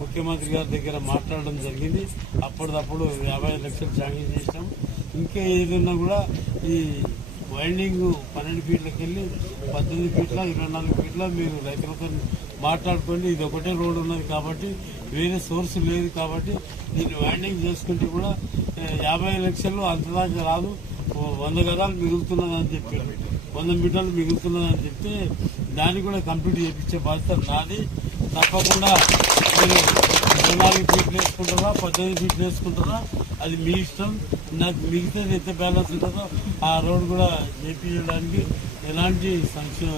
ముఖ్యమంత్రి గారి దగ్గర మాట్లాడడం జరిగింది. అప్పటిదప్పుడు యాభై లక్షలు శాంక్షన్ చేసినాం ఇంకా ఏదైనా కూడా ఈ వైండింగ్ పన్నెండు ఫీట్లకి వెళ్ళి పద్దెనిమిది ఫీట్ల ఇరవై నాలుగు ఫీట్ల మీరు రైతులతో మాట్లాడుకోండి. ఇది ఒకటే రోడ్ ఉన్నది కాబట్టి వేరే సోర్స్ లేదు కాబట్టి దీన్ని వైండింగ్ చేసుకుంటే కూడా యాభై లక్షలు అంతదాకా రాదు. ఓ వంద గదాలు మిగులుతున్నదని చెప్పారు. వంద మీటర్లు మిగులుతున్నదని చెప్తే దాన్ని కూడా కంప్లీట్ చేయించే బాధ్యత నాది. తప్పకుండా మీరు ఇరవై నాలుగు ఫీట్లు వేసుకుంటారా పద్దెనిమిది ఫీట్లు వేసుకుంటారా అది మీ ఇష్టం. నాకు మిగతాది ఎంత బ్యాలెన్స్ ఉంటుందో ఆ రోడ్ కూడా చేపించడానికి ఎలాంటి సంక్షేమ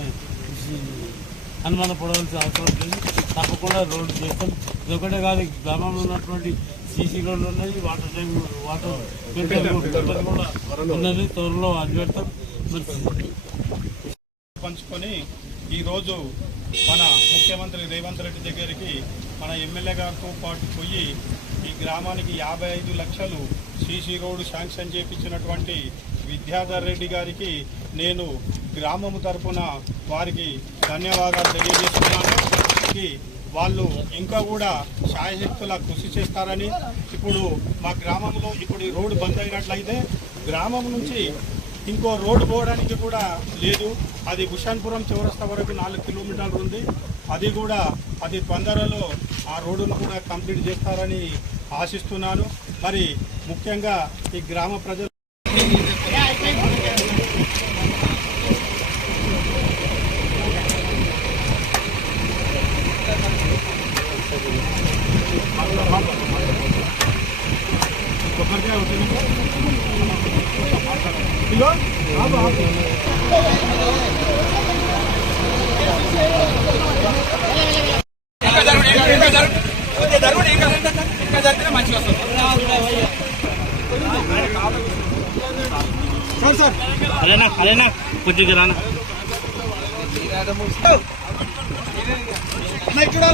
అనుమాన పడవలసిన అవసరం లేదు. తప్పకుండా రోడ్డు చేస్తాం. ఇది ఒకటే కాదు గ్రామంలో ఉన్నటువంటి సీసీ రోడ్లు ఉన్నాయి వాటర్ ట్యాంక్ వాటర్ ఫిల్టర్ కూడా ఉన్నది త్వరలో. అది పెడతాం. పంచుకొని ఈరోజు మన ముఖ్యమంత్రి రేవంత్ రెడ్డి దగ్గరికి మన ఎమ్మెల్యే గారితో పాటు పోయి ఈ గ్రామానికి యాభై ఐదు లక్షలు సీసీ రోడ్డు శాంక్షన్ చేపించినటువంటి విద్యాధర్ రెడ్డి గారికి నేను గ్రామము తరపున వారికి ధన్యవాదాలు తెలియజేస్తున్నాను. వాళ్ళు ఇంకా కూడా శాయశక్తుల కృషి చేస్తారని ఇప్పుడు మా గ్రామంలో ఇప్పుడు ఈ రోడ్డు బంద్ అయినట్లయితే గ్రామం నుంచి ఇంకో రోడ్డు పోవడానికి కూడా లేదు. అది హుషాన్పురం చౌరస్తా వరకు నాలుగు కిలోమీటర్లు ఉంది. అది కూడా అది తొందరలో ఆ రోడ్డును కూడా కంప్లీట్ చేస్తారని ఆశిస్తున్నాను. మరి ముఖ్యంగా ఈ గ్రామ ప్రజలు కొబ్బరికాయ ఉంటుంది. ఇదిగో సార్ సార్ అరేనా అరేనా కొంచెం రానా ఇక్కడ